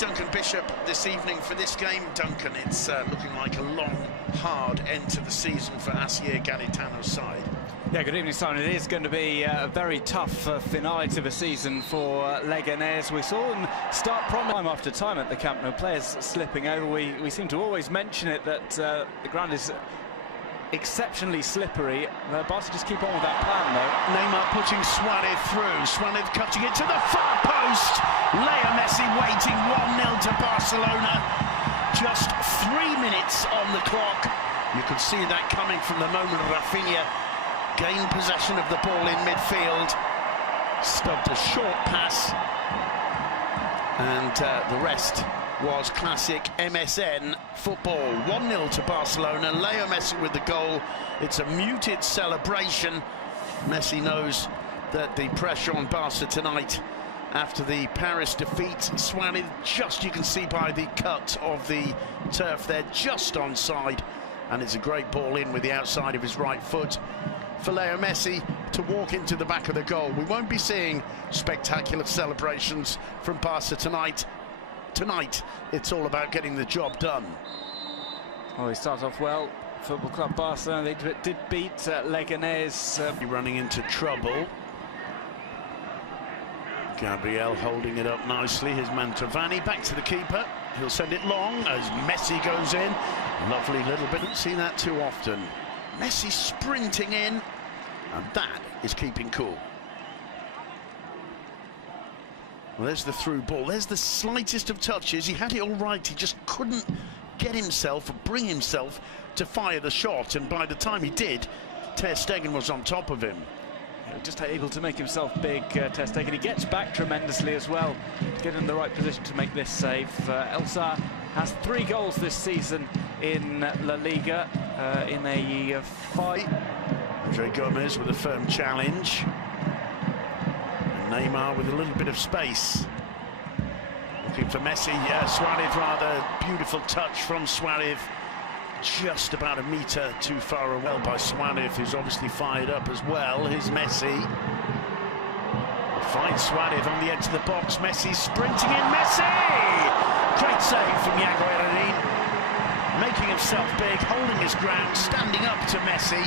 Duncan Bishop this evening for this game. Duncan, it's looking like a long, hard end to the season for Asier Gaetano's side. Yeah, good evening, Simon. It is going to be a very tough finale to the season for Leganes. We saw them start time after time at the Camp Nou, players slipping over. We seem to always mention it that the ground is exceptionally slippery. Barca just keep on with that plan, though. Neymar putting Suarez through. Suarez cutting it to the far post. Leo Messi waiting 1-0 to Barcelona. Just 3 minutes on the clock. You could see that coming from the moment Rafinha gained possession of the ball in midfield. Stubbed a short pass. And the rest was classic MSN football. 1-0 to Barcelona. Leo Messi with the goal. It's a muted celebration. Messi knows that the pressure on Barca tonight after the Paris defeat. Suarez, just you can see by the cut of the turf there, just onside. And it's a great ball in with the outside of his right foot for Leo Messi to walk into the back of the goal. We won't be seeing spectacular celebrations from Barca tonight. Tonight, it's all about getting the job done. Well, they start off well. Football Club Barcelona, they did beat Leganes. Running into trouble. Gabriel holding it up nicely. His man Travani back to the keeper. He'll send it long as Messi goes in. Lovely little bit. Don't see that too often. Messi sprinting in, and that is keeping cool. Well, there's the through ball. There's the slightest of touches. He had it all right. He just couldn't get himself or bring himself to fire the shot. And by the time he did, Ter Stegen was on top of him. Just able to make himself big, Ter Stegen. He gets back tremendously as well to get in the right position to make this save. Elsa has 3 goals this season in La Liga in a fight. Andre Gomez with a firm challenge. Neymar with a little bit of space. Looking for Messi. Yeah, Suarez, rather beautiful touch from Suarez. Just about a metre too far away by Suarez, who's obviously fired up as well. Here's Messi. Finds Suarez on the edge of the box. Messi sprinting in. Messi! Great save from Iago Herrerín. Making himself big, holding his ground, standing up to Messi.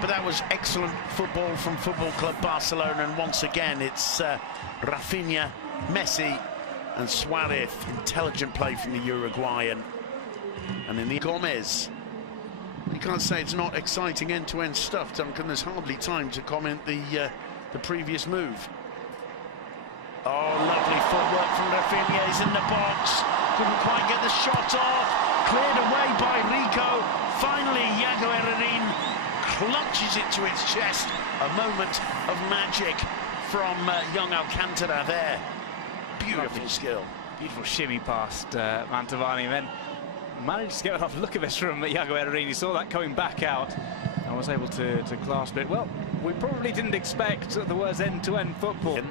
But that was excellent football from Football Club Barcelona, and once again it's Rafinha, Messi and Suarez. Intelligent play from the Uruguayan. And in the Gomez, you can't say it's not exciting end-to-end stuff, Duncan. There's hardly time to comment the previous move. Oh, lovely footwork from Rafinha. He's in the box, couldn't quite get the shot off, cleared away by Rico. Finally Iago Herrerín clutches it to its chest. A moment of magic from young Alcantara there. Beautiful skill. Beautiful shimmy past Mantovani, and then managed to get enough look at this from Iago Herrerín. He saw that coming back out and was able to clasp it. Well, we probably didn't expect the words end-to-end football. It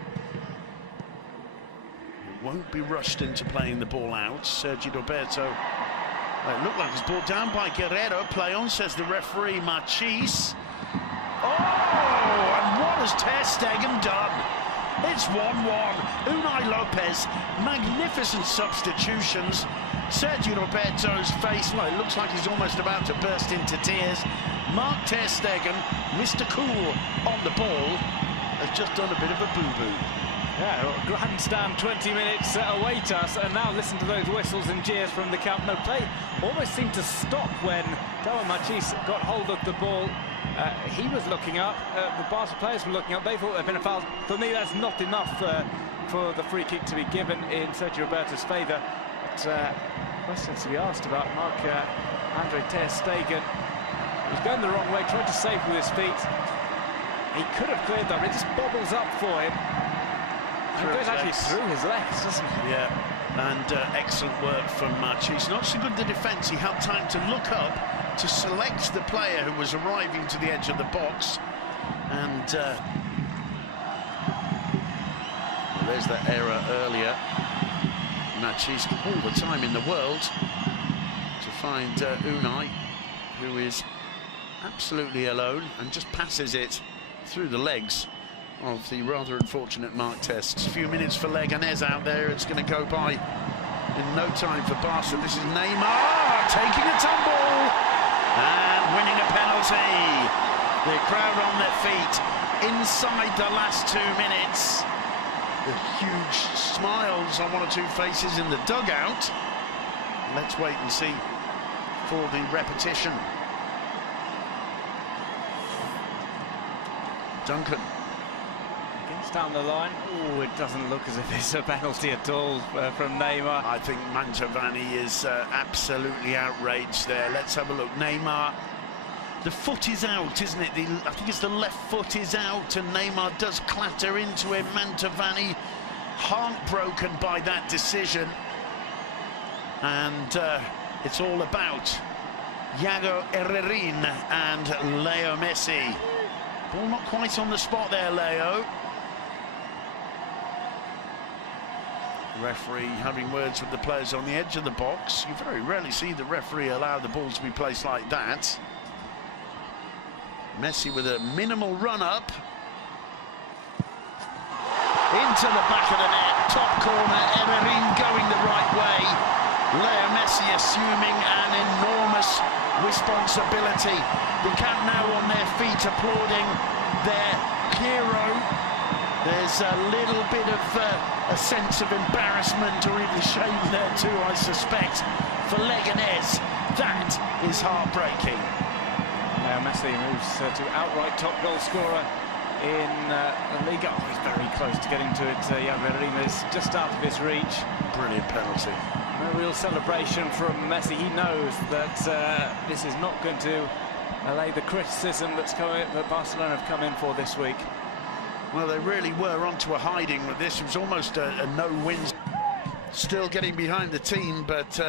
won't be rushed into playing the ball out. Sergio Roberto. It looked like it's brought down by Guerrero. Play on, says the referee, Machis. Oh, and what has Ter Stegen done? It's 1-1. Unai Lopez, magnificent substitutions. Sergio Roberto's face, well, it looks like he's almost about to burst into tears. Mark Ter Stegen, Mr. Cool on the ball, has just done a bit of a boo-boo. Yeah, grandstand 20 minutes await us, and now listen to those whistles and jeers from the Camp Nou. Play almost seemed to stop when Darwin Machis got hold of the ball. He was looking up, the Barca players were looking up. They thought there'd been a foul. For me, that's not enough for the free kick to be given in Sergio Roberto's favour. But questions to be asked about Marc-Andre Ter Stegen. He's going the wrong way, trying to save with his feet. He could have cleared that, but it just bobbles up for him. And it goes actually through his legs, doesn't it? Yeah, and excellent work from Machis. Not so good the defence. He had time to look up to select the player who was arriving to the edge of the box. And well, there's that error earlier. Machis all the time in the world to find Unai, who is absolutely alone and just passes it through the legs of the rather unfortunate mark tests. Few minutes for Leganes out there. It's going to go by in no time for Barca. This is Neymar taking a tumble and winning a penalty. The crowd on their feet inside the last 2 minutes. The huge smiles on one or two faces in the dugout. Let's wait and see for the repetition. Duncan. Gets down the line. Oh, it doesn't look as if it's a penalty at all from Neymar. I think Mantovani is absolutely outraged there. Let's have a look. Neymar. The foot is out, isn't it? I think it's the left foot is out, and Neymar does clatter into him. Mantovani heartbroken by that decision. And it's all about Iago Herrerin and Leo Messi. Ball not quite on the spot there, Leo. Referee having words with the players on the edge of the box. You very rarely see the referee allow the ball to be placed like that. Messi with a minimal run-up. Into the back of the net, top corner, Herrerin going the right way. Leo Messi assuming an enormous responsibility. The camp now on their feet applauding their hero. There's a little bit of a sense of embarrassment or even shame there too, I suspect, for Leganes. That is heartbreaking. Now Messi moves to outright top goal scorer in the Liga. Oh, he's very close to getting to it. Iago Herrerin is just out of his reach. Brilliant penalty. No real celebration from Messi. He knows that this is not going to allay the criticism that Barcelona have come in for this week. Well, they really were onto a hiding with this. It was almost a no-win. Still getting behind the team, but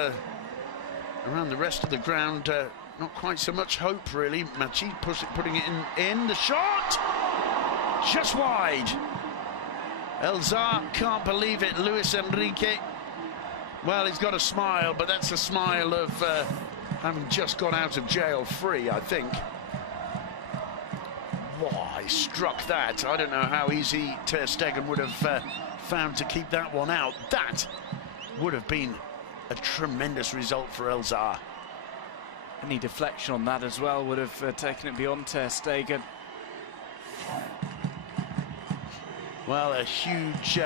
around the rest of the ground, not quite so much hope, really. Machi putting it in. The shot! Just wide. Elzar can't believe it. Luis Enrique. Well, he's got a smile, but that's a smile of having just got out of jail free, I think. Wow, he struck that. I don't know how easy Ter Stegen would have found to keep that one out. That would have been a tremendous result for Elzar. Any deflection on that as well would have taken it beyond Ter Stegen. Well, a huge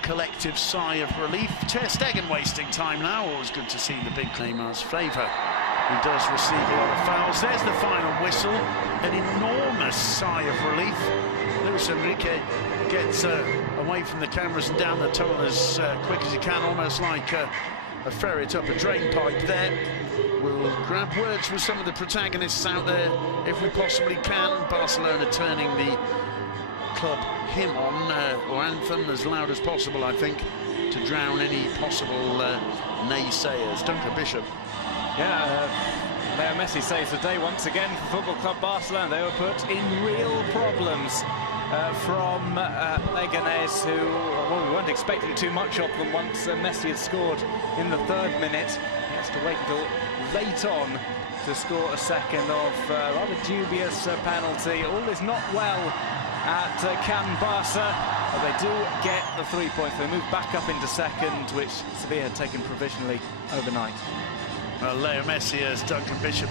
collective sigh of relief. Ter Stegen wasting time now. Always good to see the big Neymar's favour. He does receive a lot of fouls. There's the final whistle. An enormous sigh of relief. Luis Enrique gets away from the cameras and down the tunnel as quick as he can, almost like a ferret up a drain pipe there. We'll grab words with some of the protagonists out there if we possibly can. Barcelona turning the club hymn on, or anthem, as loud as possible, I think, to drown any possible naysayers. Duncan Bishop. Yeah, Leo Messi saves the day once again for Football Club Barcelona. They were put in real problems from Leganes, who, well, we weren't expecting too much of them once Messi had scored in the 3rd minute. He has to wait until late on to score a second of rather dubious penalty. All is not well at Can Barca, but they do get the 3 points. They move back up into second, which Sevilla had taken provisionally overnight. Well, Leo Messi as Duncan Bishop.